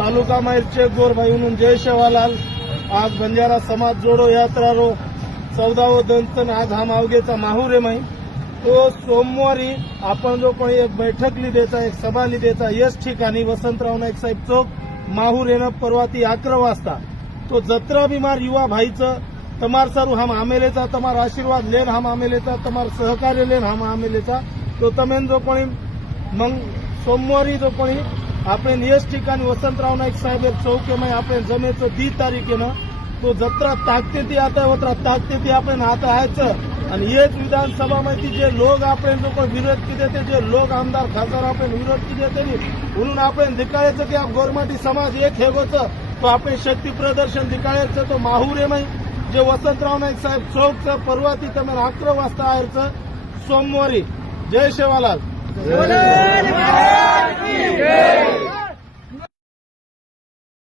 तालुका माहिरचे गोरभाई म्हणून जय सेवालाल आज बंजारा समाज जोडो यात्रा रो 14व दंतन आज हा मावगेचा माहूर आहे माई तो सोमवारी आपण जो कोणी एक बैठक लिहिदेचा एक सभा लिहिदेचा याच ठिकाणी वसंतराव नाईक साहेब चौक माहूर येणं परवा ती 11 वाजता तो जत्रा बीमार युवा भाईचं तमार सारू हम आमेलेचा तमार आशीर्वाद लेन हम आमेलेचा तमार सहकार्य लेन हम आमेलेचा तो तमेन जो कोणी मग सोमवारी जो कोणी आपण याच ठिकाणी वसंतराव नाईक साहेब चौकेमध्ये आपण जमेचं 10 तारखेनं तो जत्रा ताकते ती आता वत्रा ताकते ती आपण आता आहेच आणि हेच विधानसभामध्ये जे लोक आपण जो कोणी विरोध की देते जे लोक आमदार खासदार आपण विरोध की देते म्हणून आपण दिकाळायचं की आप गोरमाटी समाज एक हेगोचं तो आपण शक्ती प्रदर्शन दिकाळायचं तो माहूर आहे माई जे वसंतराव नाईक साहेब चौकचं परवा ती तमेन 11 वाजता आहेरचं सोमवारी जय सेवालाल।